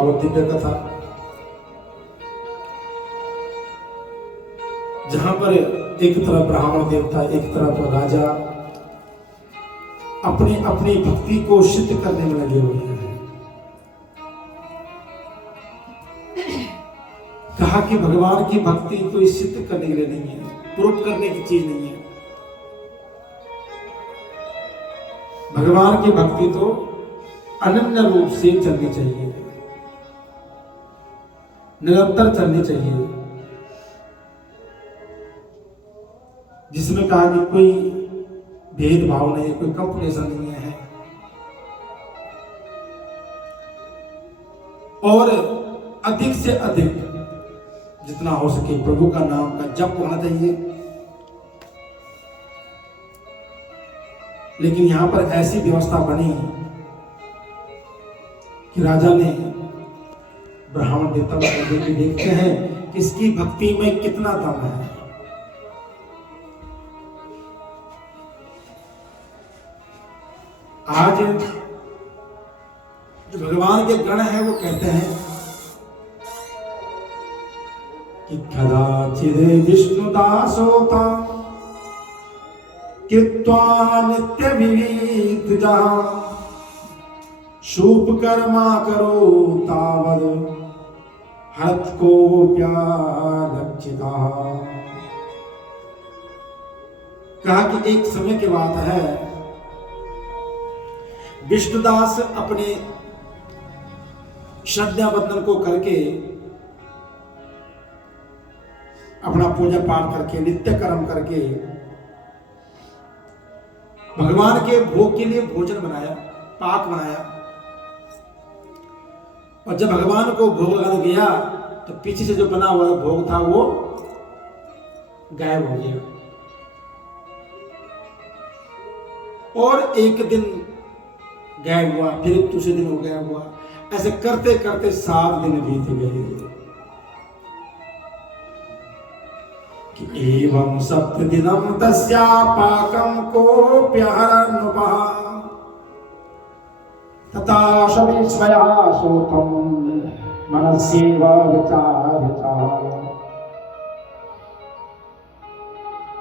भागवत दिव्य कथा, जहां पर एक तरफ ब्राह्मण देवता, एक तरफ राजा अपनी अपनी भक्ति को सिद्ध करने में लगे हुए हैं। कहा कि भगवान की भक्ति कोई सिद्ध करने के लिए नहीं है, प्रूफ करने की चीज नहीं है। भगवान की भक्ति तो अनन्य रूप से चलनी चाहिए, निरंतर चलनी चाहिए, जिसमें कहा कि कोई भेदभाव नहीं, कोई कंपटीशन नहीं है, और अधिक से अधिक जितना हो सके प्रभु का नाम का जप होना चाहिए। लेकिन यहां पर ऐसी व्यवस्था बनी कि राजा ने ब्राह्मण देवता को देखते हैं कि इसकी भक्ति में कितना दम है। आज जो भगवान के गण हैं वो कहते हैं कि कदाचिद विष्णुदासोता कृत्वा नित्य विविधजा शुभ कर्मा करो तावद हत को प्यालक्षिता। कहा कि एक समय की बात है, विष्णुदास अपने श्रद्धा बंधन को करके, अपना पूजा पाठ करके, नित्य कर्म करके भगवान के भोग के लिए भोजन बनाया, पाक बनाया, और जब भगवान को भोग लगाने गया तो पीछे से जो बना हुआ भोग था वो गायब हो गया। और एक दिन गायब हुआ, फिर दूसरे दिन हो गायब हुआ, ऐसे करते करते 7 दिन बीत गए। एवं सप्तदिनं तस्या पाकं कोऽप्यहरन्नुपः तथा शविस्मया शोकं मनस्यैव विचार्यता।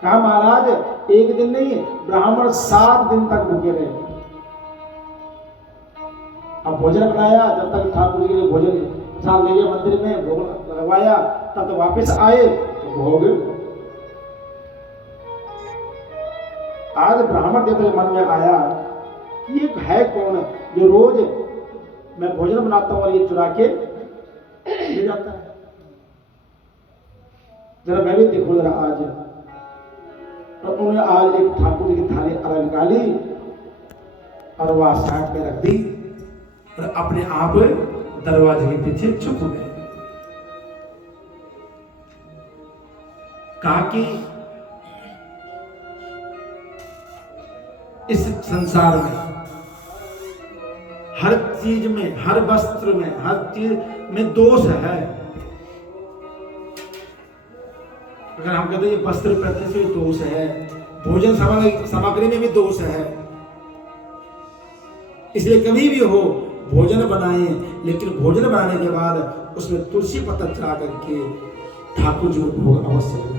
कहा महाराज एक दिन नहीं, ब्राह्मण 7 दिन तक भूखे रहे। अब भोजन बनाया, जब तक ठाकुर जी के लिए भोजन प्रसाद ले गए मंदिर में, भोग लगवाया, तब तो वापस आए तो भोग। आज ब्राह्मण देवता के मन में आया कि ये है कौन जो रोज मैं भोजन बनाता हूं और ये चुरा के ले जाता है, जरा मैं भी देखूं जरा आज। तो उन्होंने आज एक ठाकुर जी की थाली अलग निकाली और वह साइड में रख दी और अपने आप दरवाजे के पीछे छुप गए। कहा कि इस संसार में हर चीज में, हर वस्त्र में, हर चीज में दोष है। अगर हम कहते हैं ये वस्त्र पहनने से दोष है, भोजन सामग्री में भी दोष है, इसलिए कभी भी हो भोजन बनाएं, लेकिन भोजन बनाने के बाद उसमें तुलसी पत्ता चढ़ा करके ठाकुर जी को भोग अवश्य लगाएं।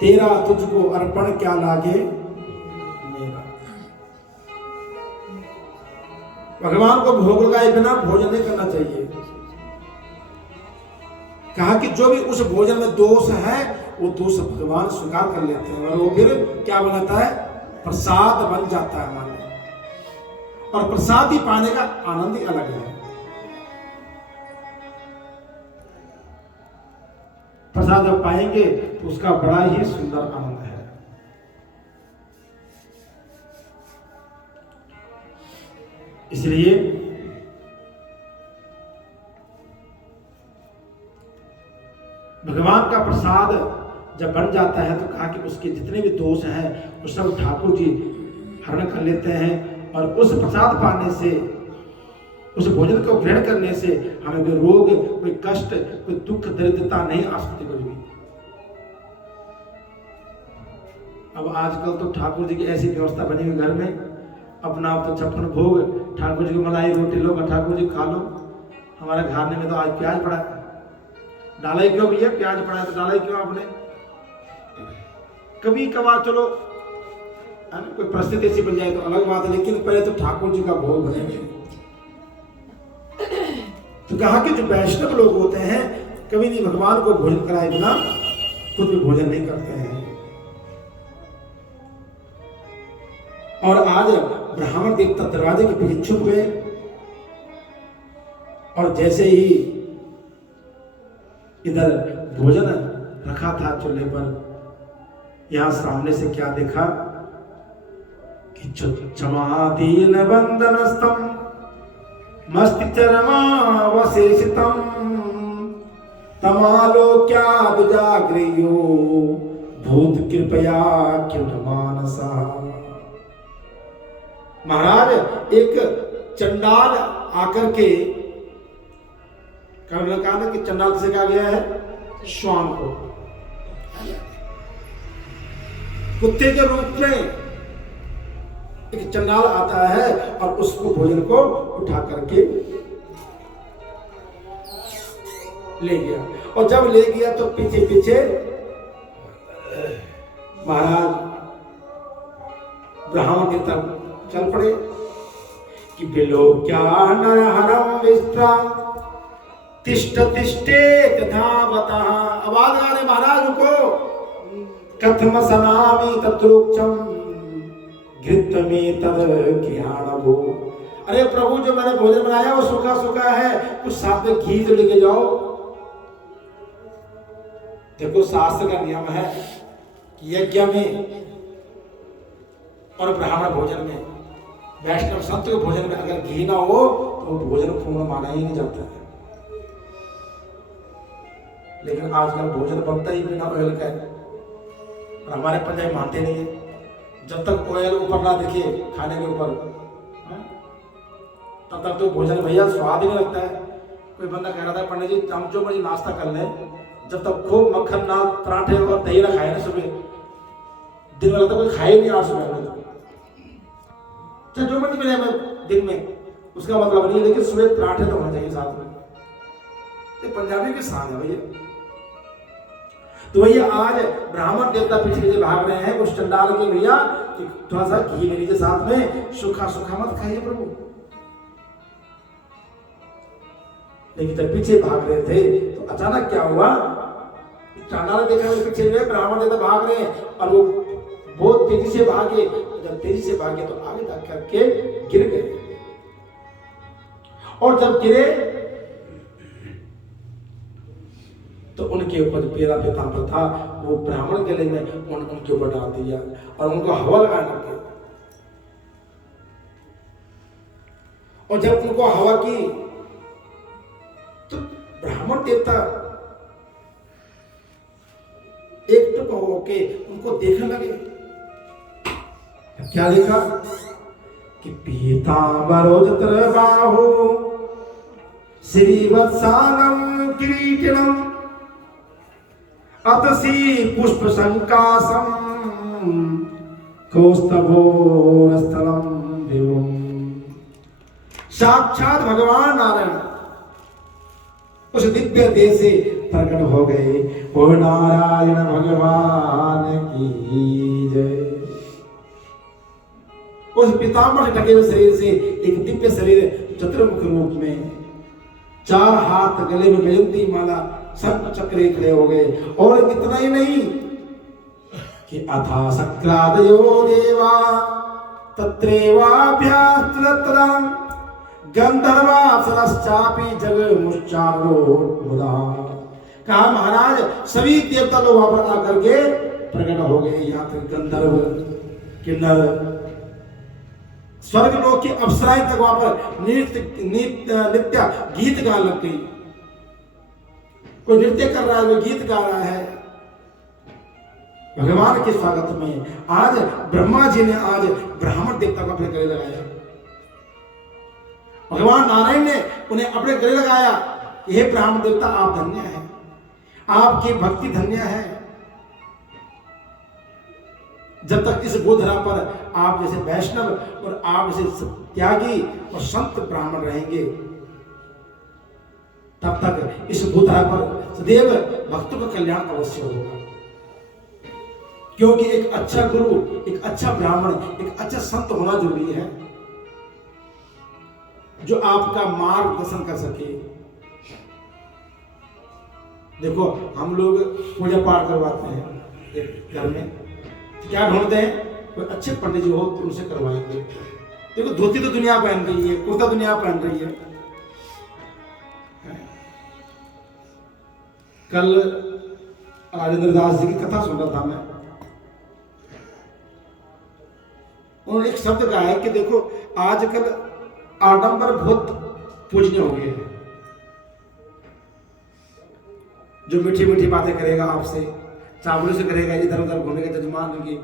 तेरा तुझको अर्पण क्या लागे मेरा। भगवान को भोग लगाए बिना भोजन नहीं करना चाहिए। कहा कि जो भी उस भोजन में दोष है वो दोष भगवान स्वीकार कर लेते हैं और वो फिर क्या बनाता है, प्रसाद बन जाता है हमारे। और प्रसाद ही पाने का आनंद ही अलग है। प्रसाद जब पाएंगे तो उसका बड़ा ही सुंदर आनंद है। इसलिए भगवान का प्रसाद जब बन जाता है तो कहा कि उसके जितने भी दोष हैं वो सब ठाकुर जी हरण कर लेते हैं। और उस प्रसाद पाने से, उस भोजन को ग्रहण करने से हमें कोई रोग, कोई कष्ट, कोई दुख, दरिद्रता नहीं आ सकती कभी भी। अब आजकल तो ठाकुर जी की ऐसी व्यवस्था बनी हुई घर में, अपना आप तो 56 भोग ठाकुर जी को मलाई रोटी लो, ठाकुर जी खा लो, हमारे खाने में तो आज प्याज पड़ा है। डाला ही क्यों भैया, प्याज पड़ा है तो डाला ही क्यों आपने? कभी कभार चलो कोई परिस्थिति ऐसी बन जाए तो अलग बात है, लेकिन पहले तो ठाकुर जी का भोग बनेंगे। तो कहा कि जो वैष्णव लोग होते हैं कभी भी भगवान को भोजन कराए बिना खुद भी भोजन नहीं करते हैं। और आज ब्राह्मण देवता दरवाजे के पीछे छुप गए और जैसे ही इधर भोजन रखा था चूल्हे पर, यहां सामने से क्या देखा कि क्षमादीन बंधनस्तम मस्तिचरमावशेषितम तमालोक्यादुजाग्रेयो भूत कृपया क्युटमानसा। महाराज एक चंडाल आकर के कहा कि चंडाल से कहा गया है श्वान को, कुत्ते के रूप में एक चंडाल आता है और उसको भोजन को उठा करके ले गया। और जब ले गया तो पीछे पीछे महाराज ब्राह्मण के तब चल पड़े कि बिलो क्या नरहरम विस्त्रा तिष्ठ तिष्ठे धावता। आवाज आ रहे महाराज को कथम सनामी तत्रोक्षम घृतमे तद ज्ञानभो। अरे प्रभु जो मैंने भोजन बनाया वो सूखा सूखा है, कुछ साथ में घी तो लेके जाओ। देखो शास्त्र का नियम है कि यज्ञ में और ब्राह्मण भोजन में, वैष्णव संत के भोजन में अगर घी ना हो तो भोजन पूर्ण माना ही नहीं जाता है। लेकिन आजकल भोजन बनता ही बिना ऑयल का है और हमारे पंजाबी मानते नहीं है। जब तक ऑयल ऊपर ना दिखे खाने के ऊपर तब तक तो भोजन भैया स्वाद ही नहीं लगता है। कोई बंदा कह रहा था पंडित जी हम जो मर्जी नाश्ता कर लें, जब तक खूब मक्खन ना पराठे और दही ना खाए ना सुबह, दिन में लगता कोई खाए नहीं आज सुबह में, चाहे जो मर्जी मिले दिन में, उसका मतलब नहीं है, लेकिन सुबह पराठे तो होने चाहिए साथ में। ये पंजाबी की शान है भैया। तो भैया आज ब्राह्मण देवता पीछे पीछे भाग रहे हैं उस चंडाल के भैया कि थोड़ा सा घी ले लीजिए साथ में, सूखा सूखा मत खाइए प्रभु। लेकिन जब पीछे भाग रहे थे तो अचानक क्या हुआ, चंडाल ने देखा पीछे में ब्राह्मण देवता भाग रहे हैं और वो बहुत तेजी से भागे। जब तेजी से भागे तो आगे तक करके गिर गए और जब गिरे तो उनके ऊपर पेरा पीताम्बर था वो ब्राह्मण गले में उनके ऊपर डाल दिया और उनको हवा लगाने लगे। और जब उनको हवा की तो ब्राह्मण देवता एकटुक होके उनको देखने लगे। क्या देखा कि पीताम्बरोजत्र बाहु श्रीवत्सानम किरीटिनम अतसी पुष्प संकासम कौस्तभोरस्थलम देवम। साक्षात भगवान नारायण उस दिव्य देह से प्रकट हो गए। ओ नारायण भगवान की जय। उस पीताम्बर से ढके हुए शरीर से एक दिव्य शरीर चतुर्मुख रूप में, चार हाथ गले में वैजयंती माला शंख चक्र खड़े हो गए। और इतना ही नहीं कि अथा सक्रादयो देवा तत्रेवाभ्यास्तत्र गंधर्वाप्सरश्चापि जगमुच्चारो मुदा। कहा महाराज सभी देवता लोग वहां पर आकर के प्रकट हो गए। यहाँ तक गंधर्व किन्नर स्वर्ग लोक की अप्सराएं तक वहां पर नित्य गीत गा लग गई। कोई नृत्य कर रहा है, कोई गीत गा रहा है भगवान के स्वागत में। आज ब्रह्मा जी ने आज ब्राह्मण देवता को अपने गले लगाया, भगवान नारायण ने उन्हें अपने गले लगाया। यह ब्राह्मण देवता आप धन्य हैं, आपकी भक्ति धन्य है। जब तक इस गोधरा पर आप जैसे वैष्णव और आप जैसे त्यागी और संत ब्राह्मण रहेंगे, तब तक इस गोधरा पर सदैव भक्तों का कल्याण अवश्य होगा। क्योंकि एक अच्छा गुरु, एक अच्छा ब्राह्मण, एक अच्छा संत होना जरूरी है, जो आपका मार्गदर्शन कर सके। देखो हम लोग पूजा पाठ करवाते हैं एक घर में, तो क्या ढूंढते हैं, कोई अच्छे पंडित जी हो तो उनसे करवाएंगे। देखो धोती तो दुनिया पहन रही है, कुर्ता दुनिया पहन रही है। कल राजेंद्र दास जी की कथा सुन रहा था मैं, उन्होंने एक शब्द कहा है कि देखो आजकल आडंबर बहुत पूजनीय हो गए हैं। जो मीठी मीठी बातें करेगा आपसे, चावलों से करेगा, इधर उधर घूमेगा जजमान की,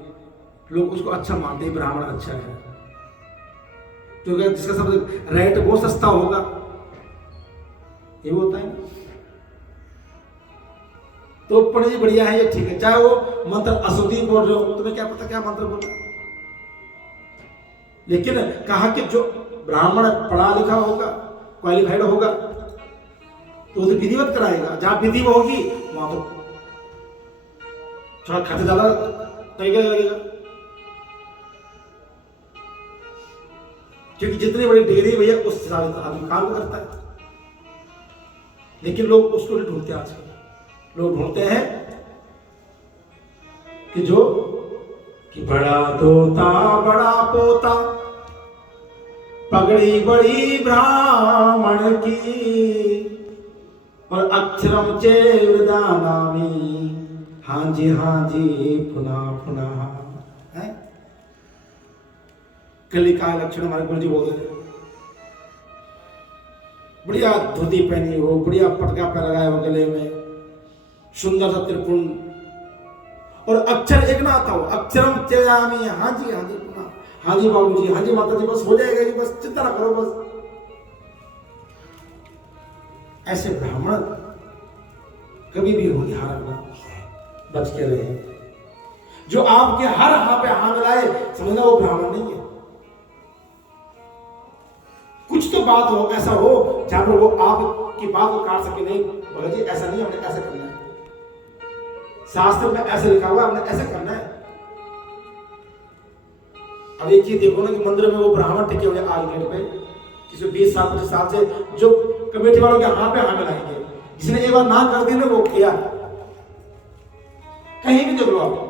लोग उसको अच्छा मानते हैं, ब्राह्मण अच्छा है। तो जिसका सब रेट बहुत सस्ता होगा, ये होता है ना। तो पंडित जी बढ़िया है, ये ठीक है, चाहे वो मंत्र अशुद्धि बोल रहे हो, तुम्हें क्या पता क्या मंत्र बोल रहे, लेकिन कहा कि जो ब्राह्मण पढ़ा लिखा होगा, क्वालिफाइड होगा, तो उसे विधिवत कराएगा। जहां विधि होगी वहां तो थोड़ा खर्च ज्यादा लगेगा, क्योंकि जितनी बड़ी डिग्री भैया उस हिसाब से आदमी काम करता है। लेकिन लोग उसको नहीं ढूंढते, आजकल लोग ढूंढते हैं कि जो कि बड़ा तोता बड़ा पोता, पगड़ी बड़ी ब्राह्मण की, और अक्षरम चेवदानामी, हाँ जी पुनः पुनः है। कली का लक्षण हमारे गुरु जी बोलते थे, बढ़िया धोती पहनी हो, बढ़िया पटका पे लगाए हो गले में, सुंदर सा त्रिपुंड, और अक्षर एक ना आता हो, अक्षरम चेयामी, हाँ जी पुनः, हाँ जी बाबू जी, हाँ जी माता जी, बस हो जाएगा जी, बस चिंता ना करो बस। ऐसे ब्राह्मण कभी भी हो ध्यान रखना, बच के रहे। जो आपके हर हाँ पे हाँ मिलाए, समझना वो ब्राह्मण नहीं है। कुछ तो बात हो, ऐसा हो जहां पर वो आपकी बात को काट सके, नहीं बोला जी ऐसा नहीं, हमने ऐसा करना है, शास्त्र में ऐसे लिखा हुआ, हमने ऐसा करना है। अब एक चीज देखो ना कि मंदिर में वो ब्राह्मण टिके हुए आज डेट पे, किसी 20 साल 25 साल से, जो कमेटी वालों के हाँ पे हाँ मिलाएंगे, जिसने एक बार ना कर दी ना वो किया, कहीं भी देख लो आप,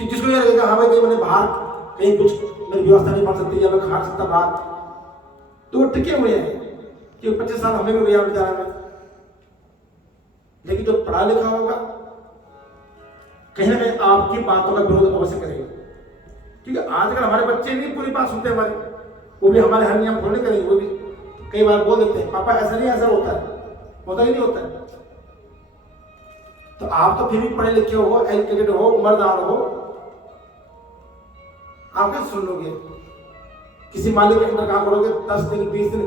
जिसको ये लगेगा हाँ भाई कहीं मैंने बाहर कहीं कुछ मेरी व्यवस्था नहीं पड़ सकती या मैं खा सकता बाहर, तो वो टिके हुए हैं कि 25 साल हमें भी गया बेचारा में। लेकिन जो पढ़ा लिखा होगा कहीं ना कहीं आपकी बातों का विरोध अवश्य करेगा, क्योंकि आजकल हमारे बच्चे नहीं पूरी बात सुनते हमारे, वो भी हमारे हर नियम फॉलो नहीं करेंगे, वो भी कई बार बोल देते हैं पापा ऐसा नहीं, ऐसा होता है, होता ही नहीं होता है। तो आप तो फिर भी पढ़े लिखे हो, एजुकेटेड हो, उम्रदार हो, आप कैसे सुन लोगे? किसी मालिक के अंदर काम करोगे 10 दिन 20 दिन,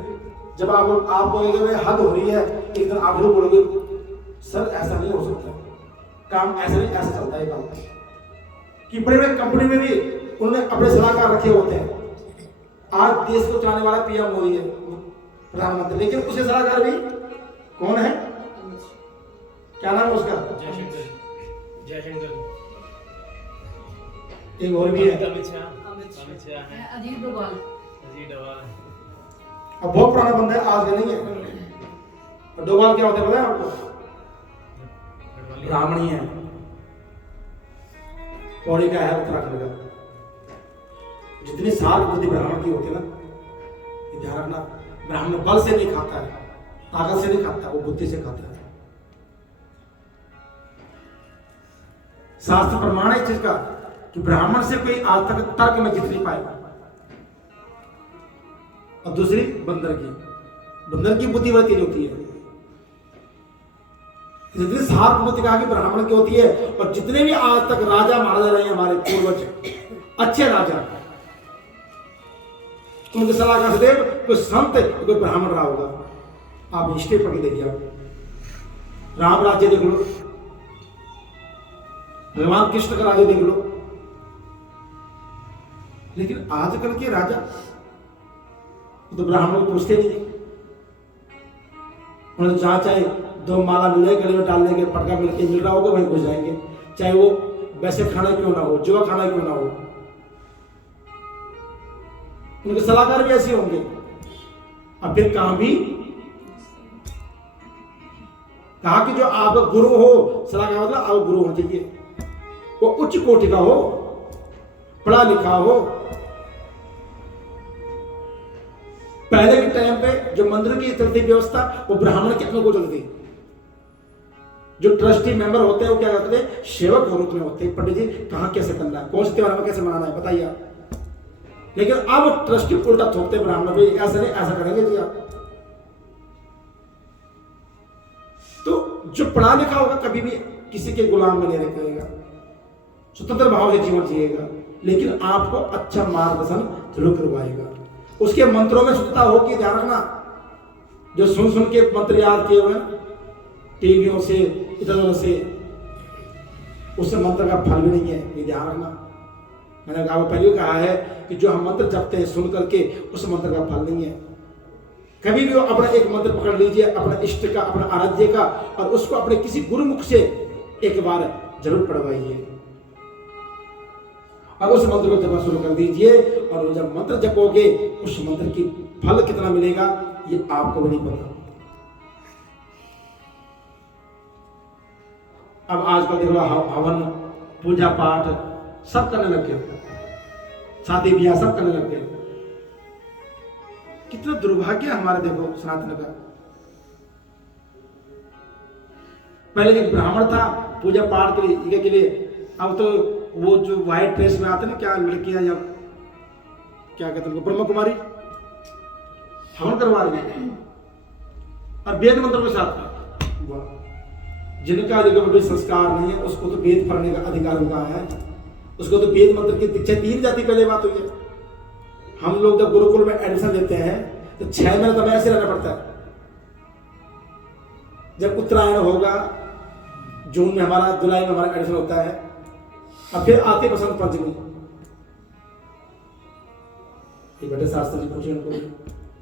जब आप बोलोगे हद हो रही है, एक दिन आप लोग बोलोगे सर ऐसा नहीं हो सकता, काम ऐसा नहीं, ऐसा चलता है काम। कि बड़े बड़े कंपनी में भी उन्होंने अपने सलाहकार रखे होते हैं। आज देश को चलाने वाला पीएम मोदी है, प्रधानमंत्री, लेकिन उसके सलाहकार भी कौन है, क्या नाम है उसका? जयशंकर। एक और भी है, अजीत डोभाल। अब बहुत पुराना बंदा है, आज का नहीं है। डोभाल क्या होता है पता है आपको? ब्राह्मणी है, पौड़ी का है, उत्तराखंड का। जितनी सार बुद्धि ब्राह्मण की होती है ना, ध्यान रखना, ब्राह्मण बल से नहीं खाता है, ताकत से नहीं खाता, वो बुद्धि से खाता है। शास्त्र प्रमाण है इस चीज का कि ब्राह्मण से कोई आज तक तर्क में जीत नहीं पाएगा। और दूसरी बंदर की बुद्धि बड़ी तेज होती है। जितनी सार बुद्धि कहा कि ब्राह्मण की होती है, और जितने भी आज तक राजा महाराजा रहे हमारे पूर्वज, अच्छे राजा, उनके सलाहकार सदैव कोई संत कोई ब्राह्मण रहा होगा। आप हिस्ट्री पढ़ के देखिए, आप राम राज्य देख लो, भगवान कृष्ण का राजा देख लो। लेकिन आजकल के राजा तो ब्राह्मणों को पूछते नहीं, उन्हें जहां चाहे 2 माला मिल जाए गले में डालने के, पटका मिल रहा होगा वहीं घुस जाएंगे, चाहे वो वैसे खाना क्यों ना हो, जुआ खाना क्यों ना हो। उनके सलाहकार भी ऐसे होंगे। अब फिर कहां भी कहा कि जो आप गुरु हो, सलाहकार मतलब आप गुरु होना चाहिए, वो उच्च कोटि का हो, पढ़ा लिखा हो। पहले के टाइम पे जो मंदिर की चलती व्यवस्था वो ब्राह्मण के को चलती। जो ट्रस्टी मेंबर होते हैं वो क्या करते हैं, सेवक के रूप में होते हैं। पंडित जी कहां कैसे करना है, कौन से त्योहार में कैसे मनाना है बताइए आप। लेकिन अब ट्रस्टी उल्टा थोपते ब्राह्मण पे, ऐसा नहीं ऐसा करेंगे जी आप। तो जो पढ़ा लिखा होगा कभी भी किसी के गुलाम में नहीं रहेगा, स्वतंत्र भाव से जीवन जिएगा, लेकिन आपको अच्छा मार्गदर्शन जरूर करवाएगा। उसके मंत्रों में शुद्धता होगी, ध्यान रखना। जो सुन सुन के मंत्र याद किए हुए टीवियों से इधर उधर से, उससे मंत्र का फल भी नहीं है, ये ध्यान रखना। मैंने कहा पहले कहा है कि जो हम मंत्र जपते हैं सुन करके, उस मंत्र का फल नहीं है। कभी भी अपना एक मंत्र पकड़ लीजिए, अपने इष्ट का, अपने आराध्य का, और उसको अपने किसी गुरुमुख से एक बार जरूर पढ़वाइए और उस मंत्र को जपना शुरू कर दीजिए। और जब मंत्र जपोगे, उस मंत्र की फल कितना मिलेगा ये आपको भी नहीं पता। अब आजकल देखो हवन, पूजा पाठ सब करने लग गए, शादी ब्याह सब करने लग गए। कितना दुर्भाग्य हमारे देखो सनातन का। पहले एक ब्राह्मण था पूजा पाठ के लिए, अब तो वो जो व्हाइट ड्रेस में आते ना, क्या लड़कियां या क्या कहते हैं ब्रह्म कुमारी, हवन करवा रही है और वेद मंत्र के साथ। जिनका जो संस्कार नहीं है उसको तो वेद पढ़ने का अधिकार कहाँ है, उसको तो वेद मंत्र की दीक्षा दी जाती। पहले बात हुई है, हम लोग जब गुरुकुल में एडमिशन लेते हैं तो 6 महीने तो ऐसे रहना पड़ता है। जब उत्तरायण होगा जून में हमारा, जुलाई में हमारा एडमिशन होता है, अब फिर आते बसंत पंचमी। बड़े शास्त्री जी पूछे उनको,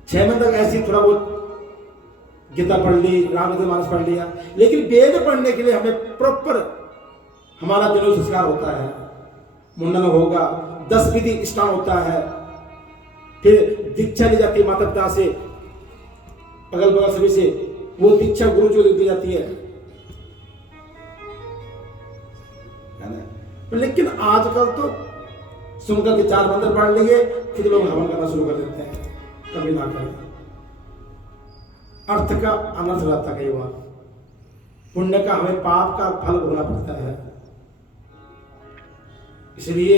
6 महीने तक ऐसी थोड़ा बहुत गीता पढ़ ली, रामचरितमानस पढ़ लिया, लेकिन वेद पढ़ने के लिए हमें प्रॉपर हमारा जन्म संस्कार होता है, मुंडन होगा, 10 विधि स्नान होता है, फिर दीक्षा ली जाती है माता पिता से, अगल बगल सभी से, वो दीक्षा गुरु जी को दी जाती है ना। लेकिन आजकल तो सुनकर के 4 मंत्र पढ़ लिए, फिर लोग हवन करना शुरू कर देते हैं। कभी ना करें, अर्थ का अनर्थ रहता कई बार, पुण्य का हमें पाप का फल भोगना पड़ता है। इसलिए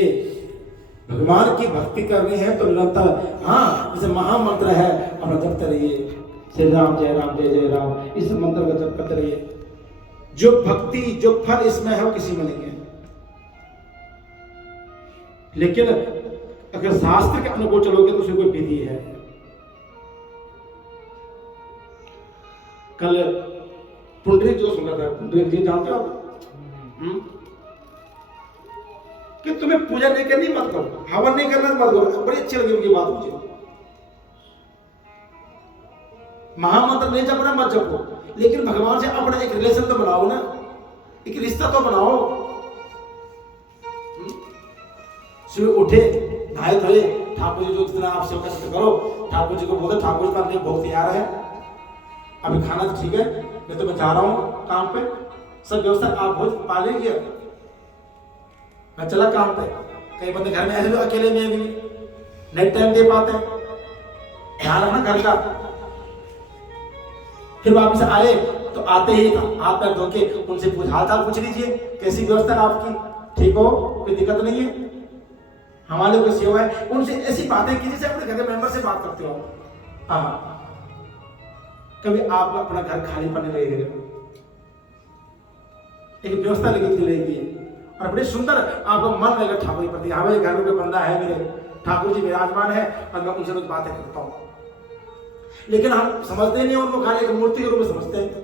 भगवान की भक्ति करनी है तो निरंतर, हाँ जैसे महामंत्र है अपना जपते रहिए, श्री राम जय जय राम, इस मंत्र का जप करते रहिए। जो भक्ति जो फल इसमें है वो किसी में नहीं है। लेकिन अगर शास्त्र के अनुकूल चलोगे तो उसमें कोई विधि है। कल पुंडरीक जो सुन रहा था, पुंडरीक जी जानते हो आप, कि तुम्हें पूजा नहीं करनी मत करो, हवन नहीं करना मत करो। बड़ी अच्छी लगी उनकी बात मुझे। महामंत्र नहीं जपना मत जपो, लेकिन भगवान से अपना एक रिलेशन तो बनाओ ना, एक रिश्ता तो बनाओ। सुबह उठे, नहाए धोए, ठाकुर जी जो जितना आप सेवा कर करो, ठाकुर जी को बोलते ठाकुर जी का अपने भोग तैयार है, अभी खाना तो ठीक है, मैं तो मैं जा रहा हूँ काम पे, सब व्यवस्था आप भोज पा लीजिए, मैं चला काम पे। कई बंदे घर में ऐसे लोग अकेले में भी नहीं टाइम दे पाते, ध्यान रखना घर का। फिर वापस आए तो आते ही हाथ पैर धो के उनसे हाल चाल पूछ लीजिए, कैसी व्यवस्था है आपकी, ठीक हो, कोई दिक्कत नहीं है, हमारे कोई सेवा है। उनसे ऐसी बातें कीजिए जैसे अपने घर के मेंबर से बात करते हो। हाँ, कभी आपको अपना घर खाली पड़ने लगेगा, एक व्यवस्था लगी चलेगी और बड़े सुंदर आपको मन लगेगा ठाकुर जी प्रति। हाँ भाई, घर में कोई बंदा है, मेरे ठाकुर जी विराजमान है और मैं उनसे कुछ बातें करता हूँ। लेकिन हम समझते नहीं, उनको खाली एक मूर्ति के रूप में समझते हैं।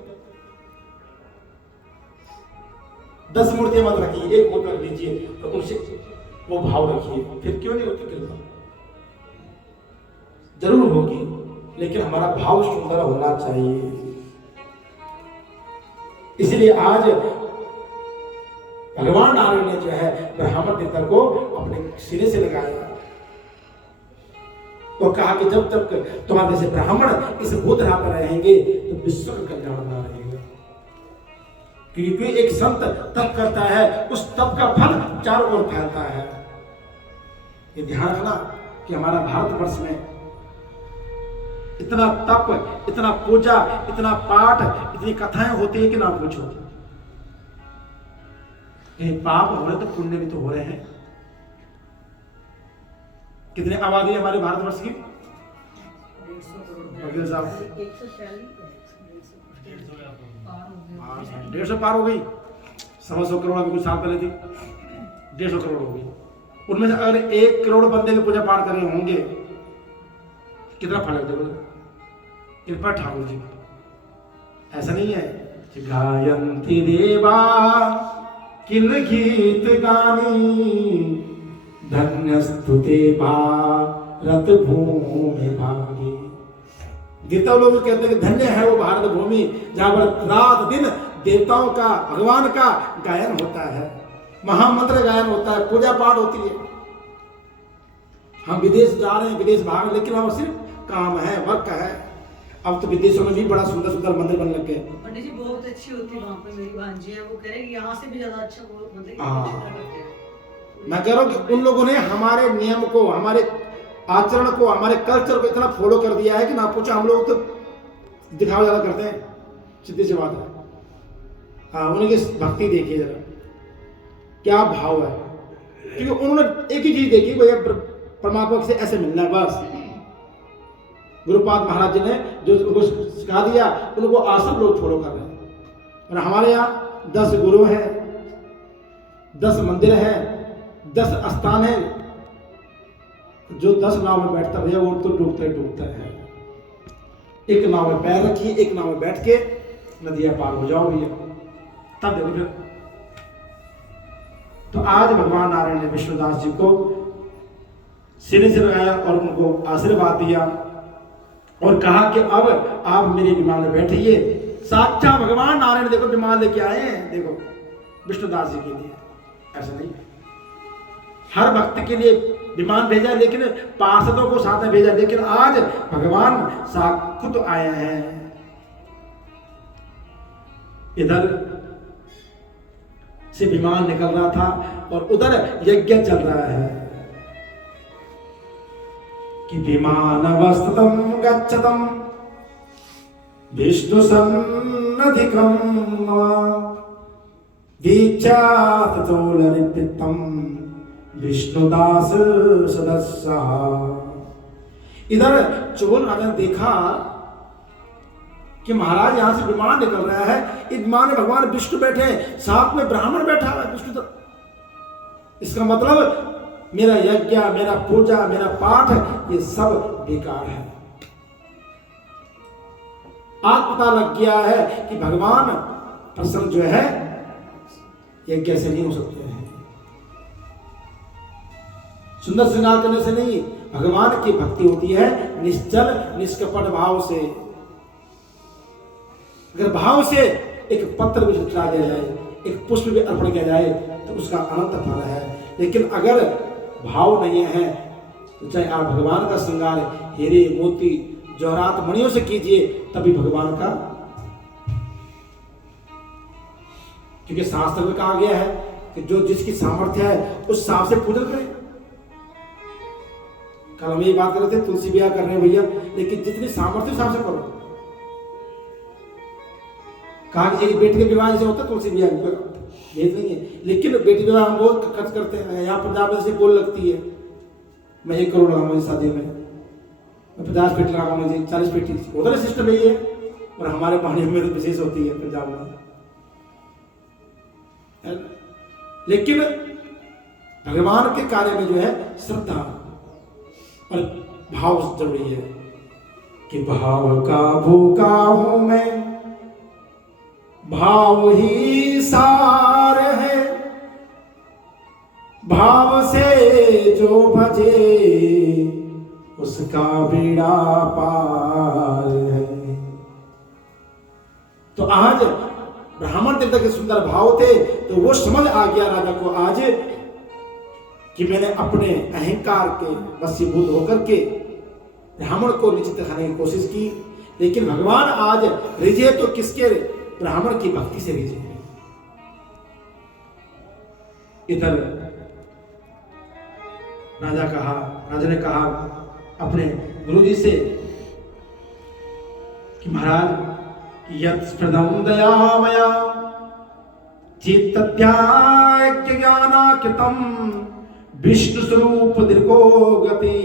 10 मूर्तियां मत रखिए, एक मूर्ति रख लीजिए तो उनसे वो भाव रखिए, फिर क्यों नहीं होती कृपा? जरूर होगी, लेकिन हमारा भाव सुंदर होना चाहिए। इसलिए आज भगवान नारायण ने जो है ब्राह्मण देवता को अपने सिरे से लगाया तो कहा कि जब तक तुम्हारे जैसे ब्राह्मण इस भूतरा पर रहेंगे तो विश्व का कल्याण ना रहेगा। क्योंकि एक संत तप करता है, उस तप का फल चारों ओर फैलता है। ये ध्यान रखना कि हमारा भारतवर्ष में इतना तप, इतना पूजा, इतना पाठ, इतनी कथाएं होती है कि ना पूछो। ये पाप हो रहे तो पुण्य भी तो हो रहे हैं। कितनी आबादी है हमारे भारतवर्ष की? 150 पार हो गई। 125 करोड़ अभी कुछ साल पहले थी, 150 करोड़ हो गई। उनमें से अगर 1 करोड़ बंदे के पूजा पाठ कर रहे होंगे, कितना फर्क देखो। कृपा ठाकुर जी, ऐसा नहीं है कि गायंती देवा किल गीत गानी, धन्य स्तुते भारत भूमि भागी। देवता लोग कहते हैं कि धन्य है वो भारत भूमि जहां पर रात दिन देवताओं का, भगवान का गायन होता है, महामंत्र गायन होता है, पूजा पाठ होती है। हम विदेश जा रहे हैं, विदेश भाग रहे, लेकिन वहां सिर्फ काम है, वर्क है। अब तो विदेशों में भी बड़ा सुंदर सुंदर मंदिर बनने लग गए। पंडित जी बहुत अच्छी होती है वहाँ पे, मेरी भांजी है, वो कह रहे हैं कि यहाँ से भी ज्यादा अच्छा वो मंदिर। मैं कह रहा हूँ कि उन लोगों ने हमारे नियम को, हमारे आचरण को, हमारे कल्चर को इतना फॉलो कर दिया है कि ना पूछो। हम लोग तो दिखावा ज्यादा करते हैं, सीधी सी बात है। हाँ, उनकी भक्ति देखिए जरा, क्या भाव है। क्योंकि उन्होंने एक ही चीज देखी, भैया परमात्मा से ऐसे मिलना है बस। गुरुपाद महाराज जी ने जो उनको सिखा दिया, उनको आज सब लोग फॉलो कर रहे हैं। और हमारे यहाँ 10 गुरु हैं, 10 मंदिर हैं, 10 स्थान हैं। जो 10 नाव में बैठता भैया वो तो डूबता ही डूबता है। एक नाव में पैर रखिए, एक नाव में बैठ के नदियां पार हो जाओ भैया, तब देखो फिर। तो आज भगवान नारायण ने विष्णुदास जी को सिरे से लगाया और उनको आशीर्वाद दिया और कहा कि अब आप मेरे विमान में बैठिए। साक्षात भगवान नारायण देखो विमान लेके आए हैं, देखो विष्णुदास जी के लिए। ऐसा नहीं, हर भक्त के लिए विमान भेजा, लेकिन पार्षदों को साथ में भेजा। लेकिन आज भगवान साक्षात खुद आए हैं। इधर से विमान निकल रहा था और उधर यज्ञ चल रहा है कि विमानवस्थितं गच्छतं विष्णु सन्निधिकं दीक्षातोलनिपितं विष्णुदास सदस्यः। इधर चोल राजा ने देखा कि महाराज यहां से विमान निकल रहा है, इस विमान में भगवान विष्णु बैठे हैं, साथ में ब्राह्मण बैठा हुआ है विष्णु। तो इसका मतलब मेरा यज्ञ, मेरा पूजा, मेरा पाठ ये सब बेकार है। आज पता लग गया है कि भगवान प्रसन्न जो है यज्ञ से नहीं हो सकते हैं, सुंदर श्रृंगार करने से नहीं। भगवान की भक्ति होती है निश्चल निष्कपट भाव से। अगर भाव से एक पत्र भी चढ़ा दिया जाए, एक पुष्प भी अर्पण किया जाए तो उसका अनंत फल है। लेकिन अगर भाव नहीं है तो चाहे आप भगवान का श्रृंगार हीरे मोती जवाहरात मणियों से कीजिए, तभी भगवान का। क्योंकि शास्त्र में कहा गया है कि जो जिसकी सामर्थ्य है उस हिसाब से पूजन करें। कल हम ये बात कर रहे थे, तुलसी ब्याह कर रहे हैं भैया, लेकिन जितनी सामर्थ्य हिसाब से करो। कहा कि एक बेटी के विवाह जैसे होता है तुलसी ब्याह भेज नहीं है, लेकिन बेटी विवाह हम बहुत खर्च करते हैं। यहाँ पंजाब में से बोल लगती है, मैं 1 करोड़ लगाऊंगा मुझे शादी में, मैं 50 पेटी लगाऊंगा, मुझे 40 पेटी। उधर सिस्टम यही है, और हमारे पानी में तो विशेष होती है पंजाब में। लेकिन भगवान के कार्य में जो है श्रद्धा और भाव जरूरी है कि भाव का भूखा हूं मैं, भाव ही सार है। भाव से जो भजे उसका बेड़ा पार है। तो आज ब्राह्मण देवता के सुंदर भाव थे, तो वो समझ आ गया राजा को आज कि मैंने अपने अहंकार के वशीभूत होकर के ब्राह्मण को नीचे दिखाने की कोशिश की, लेकिन भगवान आज रिझे तो किसके, ब्राह्मण की भक्ति से रिझे। इधर राजा ने कहा अपने गुरुजी से कि महाराज यत् स्पृदं दयामया चित्तत्याग ज्ञानाकृतं विष्णु स्वरूप दीर्घो गति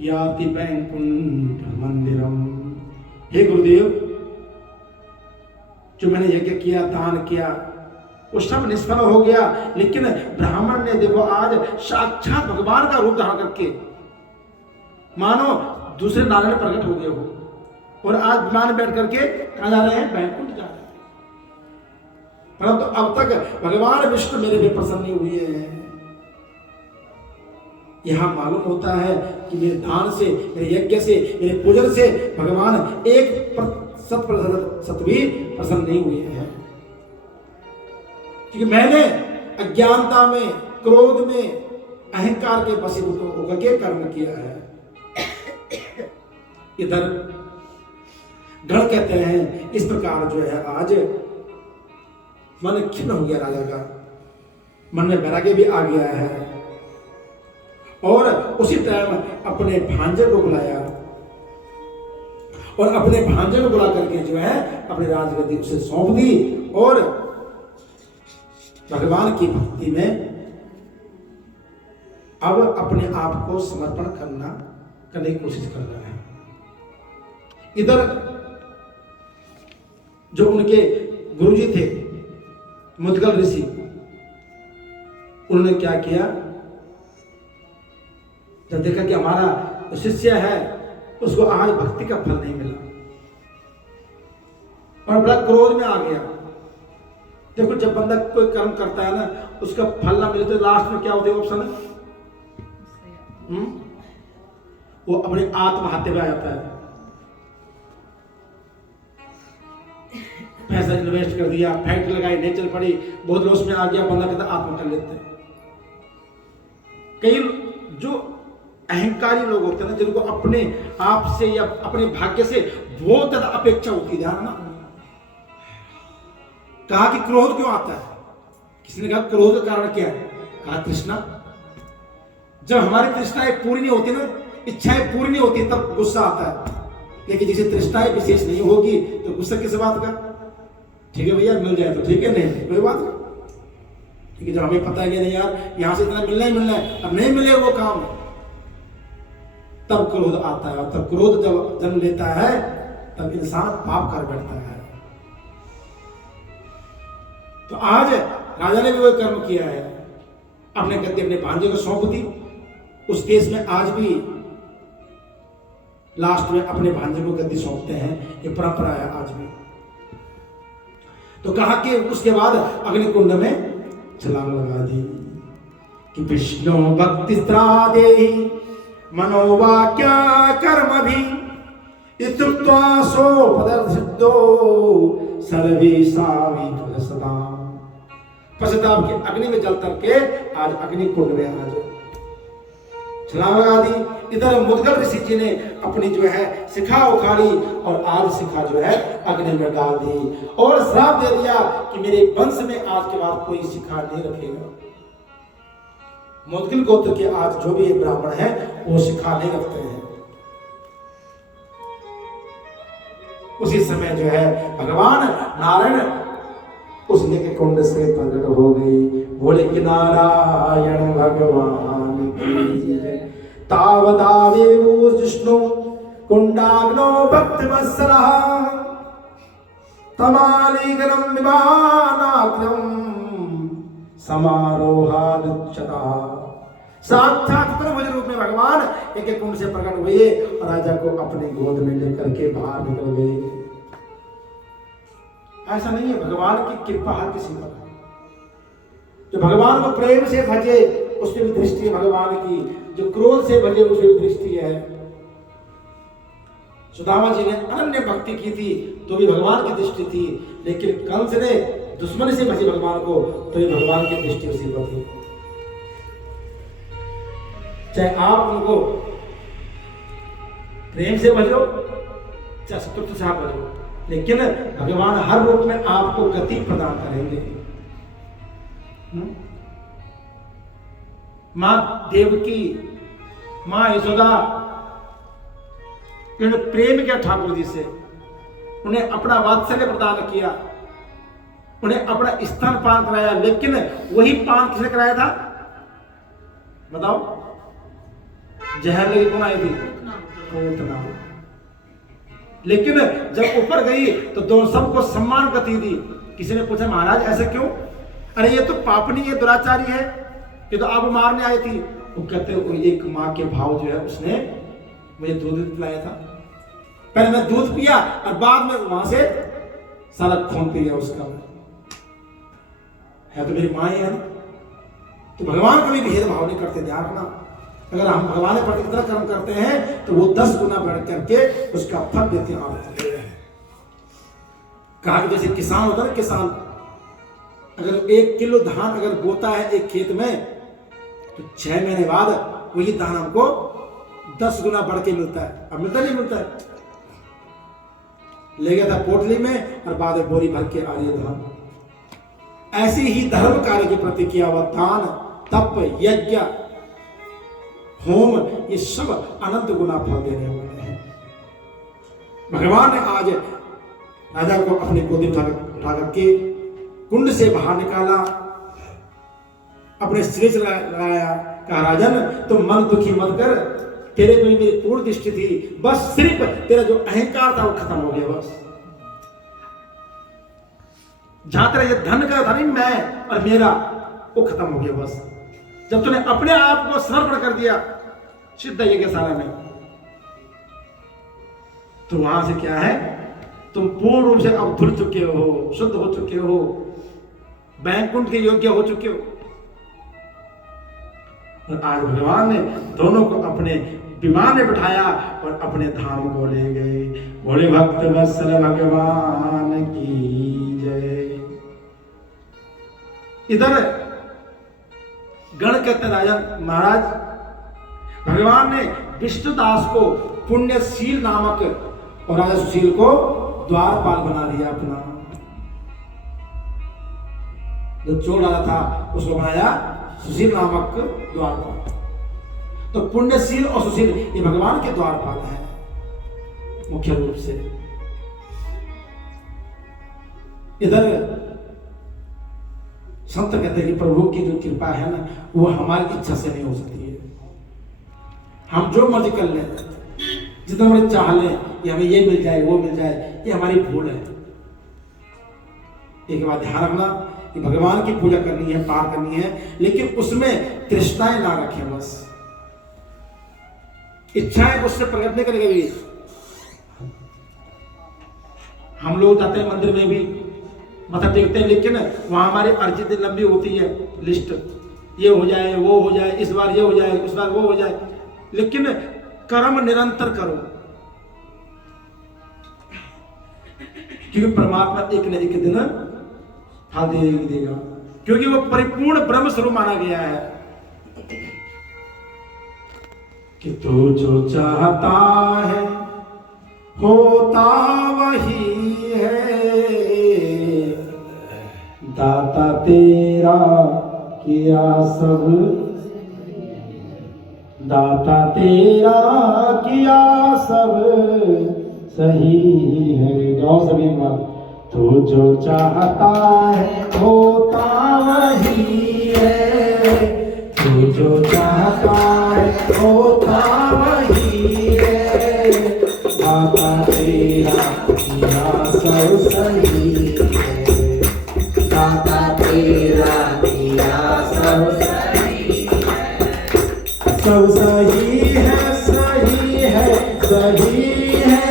याति वैकुंठ मंदिरम। हे गुरुदेव, जो मैंने यज्ञ किया, दान किया, वो सब निष्फल हो गया, लेकिन ब्राह्मण ने देखो आज साक्षात भगवान का रूप धारण करके मानो दूसरे नारायण प्रकट हो गए हो, और आज विमान बैठ करके कहां जा रहे हैं, वैकुंठ जा रहे हैं। परंतु अब तक भगवान विष्णु मेरे पे प्रसन्न हुए हैं। यहां मालूम होता है कि मेरे दान से, मेरे यज्ञ से, मेरे पूजन से भगवान 1% भी प्रसन्न नहीं हुए हैं, क्योंकि मैंने अज्ञानता में, क्रोध में, अहंकार के वशीभूत होकर के कर्म किया है। इधर गण कहते हैं इस प्रकार जो है आज मन खिन्न हो गया राजा का, मन में वैराग्य भी आ गया है, और उसी टाइम अपने भांजे को बुलाया, और अपने भांजे को बुला करके जो है अपनी राजगद्दी उसे सौंप दी, और भगवान की भक्ति में अब अपने आप को समर्पण करने की कोशिश कर रहा है। इधर जो उनके गुरुजी थे मुद्गल ऋषि, उन्होंने क्या किया, जब देखा कि हमारा शिष्य है उसको आज भक्ति का फल नहीं मिला, और बड़ा क्रोध में आ गया। देखो जब बंदा कोई कर्म करता है ना, उसका फल ना मिले तो लास्ट में क्या होता है ऑप्शन है, वो अपने आत्महत्या में आ जाता है। पैसा इन्वेस्ट कर दिया, फैक्ट्री लगाई, नहीं चल पड़ी, बहुत लॉस में आ गया, बंदा कहता आत्मा कर लेते हैं। कई जो अहंकारी लोग होते हैं ना, जिनको अपने आप से या अपने भाग्य से बहुत ज्यादा अपेक्षा होती है, ध्यान ना, कहा कि क्रोध क्यों आता है, किसी ने कहा क्रोध का कारण क्या है, कहा तृष्णा। जब हमारी तृष्णाएं पूरी नहीं होती ना, इच्छाएं पूरी नहीं होती, तब गुस्सा आता है। लेकिन जिसे तृष्णाएं विशेष नहीं होगी तो गुस्सा किस बात का, ठीक है भैया मिल जाए तो ठीक है, नहीं कोई बात नहीं, ठीक है। जब हमें पता है कि नहीं यार यहां से इतना मिलना ही मिलना है, अब नहीं मिले वो काम, तब क्रोध आता है, और तब क्रोध जब जन्म लेता है तब इंसान पाप कर बैठता है। तो आज राजा ने भी वो कर्म किया है, अपने गद्दी अपने भांजे को सौंप दी। उस देश में आज भी लास्ट में अपने भांजे को गद्दी सौंपते हैं, ये परंपरा है आज भी। तो कहा कि उसके बाद अग्निकुंड में छलांग लगा दी कि विष्णु भक्ति त्रादे मनोवाक्य कर्म भी इत्युक्त्वा सो पदसिद्धो सर्वेषां सदा। पश्चाताप के अग्नि में जल करके आज अग्निकुंड में आज छलांग लगा दी। इधर मुद्गल ऋषि जी ने अपनी जो है शिखा उखाड़ी और आज शिखा जो है अग्नि में डाल दी, और श्राप दे दिया कि मेरे वंश में आज के बाद कोई शिखा नहीं रखेगा। मुद्गल गोत्र के आज जो भी ब्राह्मण है वो शिखा नहीं रखते हैं। उसी समय जो है भगवान नारायण उस यज्ञ कुंड से प्रकट हो गई। बोले कि नारायण भगवान की जय। तावदावेवो विष्णु कुंडाग्नो भक्तिवत्सलः तमालिगनं विमानाग्रं समारोहादुच्यता। साक्षात त्रभुज रूप में भगवान एक कुंड से प्रकट हुए और राजा को अपने गोद में लेकर के बाहर निकल गए। ऐसा नहीं है, भगवान की कृपा हर किसी पर है। जो भगवान को प्रेम से भजे उसमें भी दृष्टि है भगवान की, जो क्रोध से भजे उसमें भी दृष्टि है। सुदामा जी ने अनन्य भक्ति की थी तो भी भगवान की दृष्टि थी, लेकिन कंस ने दुश्मन से भजे भगवान को तो भी भगवान की दृष्टि उसी पर थी। चाहे आप उनको प्रेम से भजो चाहे शत्रुता से भजो, लेकिन भगवान हर रूप में आपको गति प्रदान करेंगे। मां देवकी, मां यशोदा, इन्होंने प्रेम किया ठाकुर जी से, उन्हें अपना वात्सल्य प्रदान किया, उन्हें अपना स्तन पान कराया, लेकिन वही पान किसने कराया था बताओ? जहर लगी कौन आई थी? पूतना। लेकिन जब ऊपर गई तो दोनों सबको सम्मान गति दी। किसी ने पूछा महाराज ऐसे क्यों? अरे ये तो पापनी है, दुराचारी है, ये तो आप मारने आई थी। वो कहते एक माँ के भाव जो है उसने मुझे दूध पिलाया था, पहले मैं दूध पिया और बाद में वहां से सारा खून पी गया उसका, है तो मेरी माँ ही है ना। तो भगवान कभी भेदभाव नहीं करते, ध्यान रखना। अगर हम भगवान के प्रति इतना कर्म करते हैं तो वो 10 गुना बढ़ करके उसका फल देते हैं। कहा कि जैसे किसान होता है ना, किसान अगर 1 किलो धान अगर बोता है एक खेत में तो 6 महीने बाद वही धान हमको 10 गुना बढ़ के मिलता है। अब मिलता नहीं मिलता है। ले गया था पोटली में और बाद में बोरी भर के आ रही है धान। ऐसे ही धर्म कार्य के प्रति किया हुआ दान, तप, यज्ञ, होम, ये सब अनंत गुना फल देने वाले हैं। भगवान ने आज राजा को अपनी गोदी उठा करके कुंड से बाहर निकाला, अपने सिर से लगाया, कहा राजन तुम मन दुखी मत कर, तेरे में मेरी पूर्ण दृष्टि थी, बस सिर्फ तेरा जो अहंकार था वो खत्म हो गया। बस जहां तेरा ये धन का था नहीं मैं और मेरा, वो खत्म हो गया। बस जब तूने अपने आप को समर्पण कर दिया सिद्ध यज्ञ सारा में, तो वहां से क्या है, तुम पूर्ण रूप से अब धुल चुके हो, शुद्ध हो चुके हो, बैकुंठ के योग्य हो चुके हो। और आज भगवान ने दोनों को अपने विमान में बिठाया और अपने धाम को ले गए। बोले भक्त वत्सल भगवान की जय। इधर गण कहते हैं राजन महाराज, भगवान ने विष्णुदास को पुण्यशील नामक और राजा सुशील को द्वारपाल बना दिया अपना। जो चोर राजा था उसको बनाया सुशील नामक द्वारपाल। तो पुण्यशील और सुशील ये भगवान के द्वारपाल है मुख्य रूप से। इधर संत कहते हैं कि प्रभु की जो कृपा है ना वो हमारी इच्छा से नहीं हो सकती है। हम जो मर्जी कर लें, जितना मर्जी चाह लें, ये हमें ये मिल जाए वो मिल जाए, ये हमारी भूल है। एक बात ध्यान रखना कि भगवान की पूजा करनी है, पार करनी है, लेकिन उसमें तृष्णाएं ना रखें। बस इच्छाएं उससे प्रकट नहीं करेंगे भी। हम लोग जाते हैं मंदिर में भी मत्था टेकते हैं, लेकिन वहां हमारी अर्जी लंबी होती है लिस्ट, ये हो जाए वो हो जाए, इस बार ये हो जाए उस बार वो हो जाए, लेकिन कर्म निरंतर करो, क्योंकि परमात्मा एक न एक दिन फल देगा, क्योंकि वो परिपूर्ण ब्रह्म स्वरूप माना गया है। कि तू जो चाहता है होता वही है, दाता तेरा किया सब, दाता तेरा किया सब सही है। गाओ सभी बात। तू जो चाहता है होता वही है, तू जो चाहता है होता वही है, दाता तेरा किया सब सही है, दाता तेरा किया सब सही है, सब सही है सही है सही है,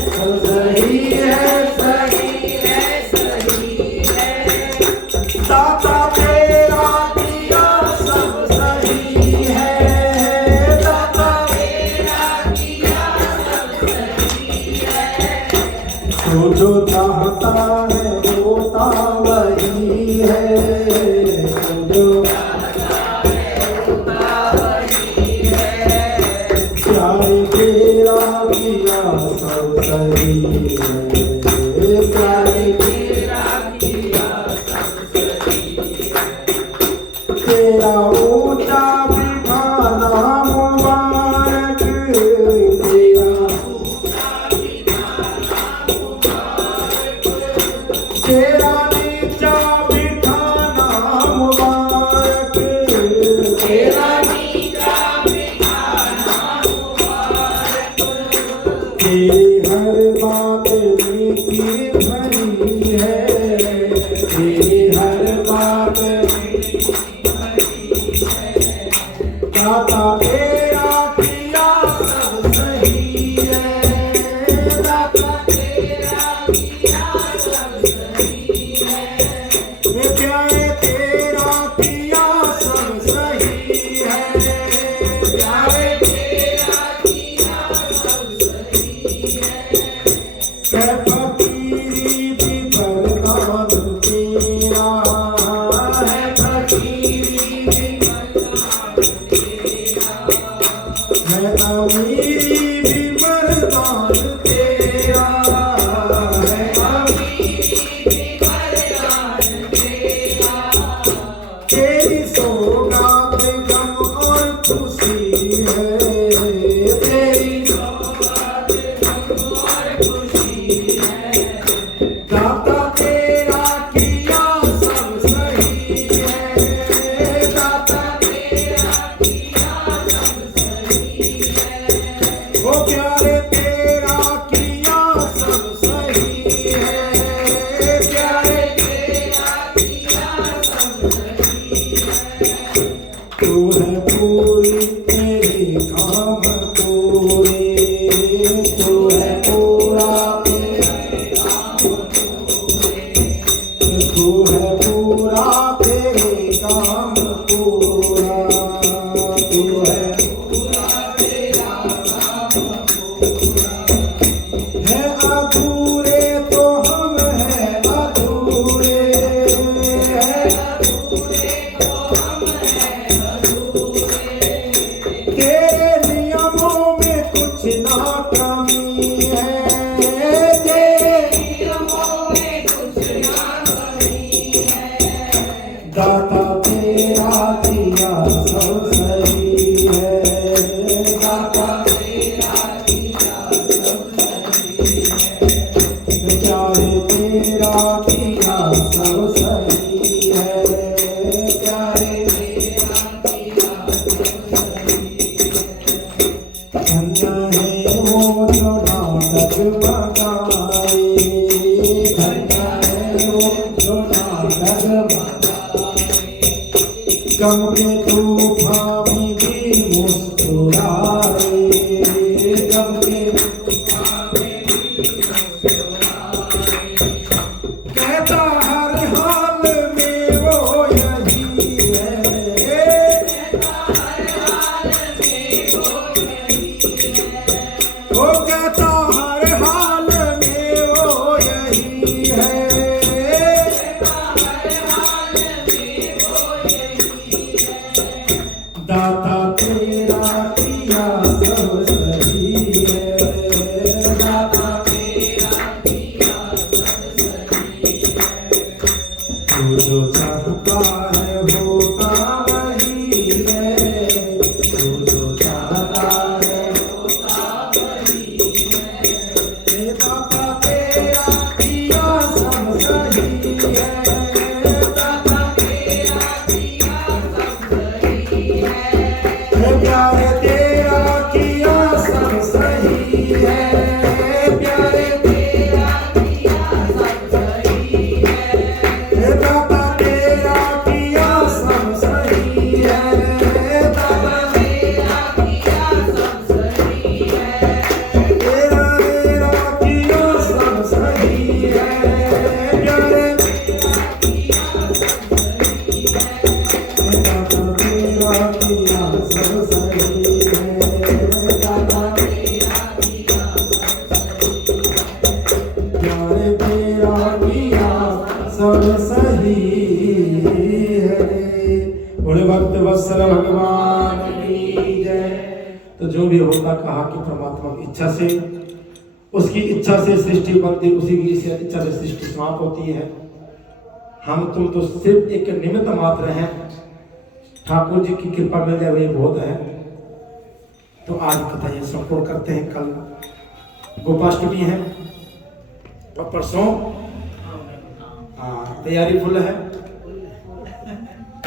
सब सही है सही है सही है, दाता तेरा किया सब तो जो चाहता है होता वही है, तो जो प्यारे तेरा किया सब सही है, प्यारे तेरा ऊंचा बिठाना मुबारक, तेरा नीचा बिठाना मुबारक, तेरा तेरी हर बात मीठी भरी है, तेरी हर बात दाता तेरा किया सब सही है, दाता तेरा किया सब सही है, प्यारे तेरा किया सब सही है, प्यारे तेरा किया सब सही है, फकीरी भी बरदान तेरा है, फकीरी भी बरदान तेरा भक्त वत्सल भगवान की जय। तो जो भी होता कहा कि परमात्मा की इच्छा से, उसकी इच्छा से सृष्टि बनती, उसी की इच्छा से सृष्टि समाप्त होती है। हम तुम तो सिर्फ एक निमित्त मात्र हैं, ठाकुर जी की कृपा मिल जाए वही बहुत है। तो आज कथा ये संपूर्ण करते हैं। कल गोपाष्टमी है और परसों तैयारी फुल है।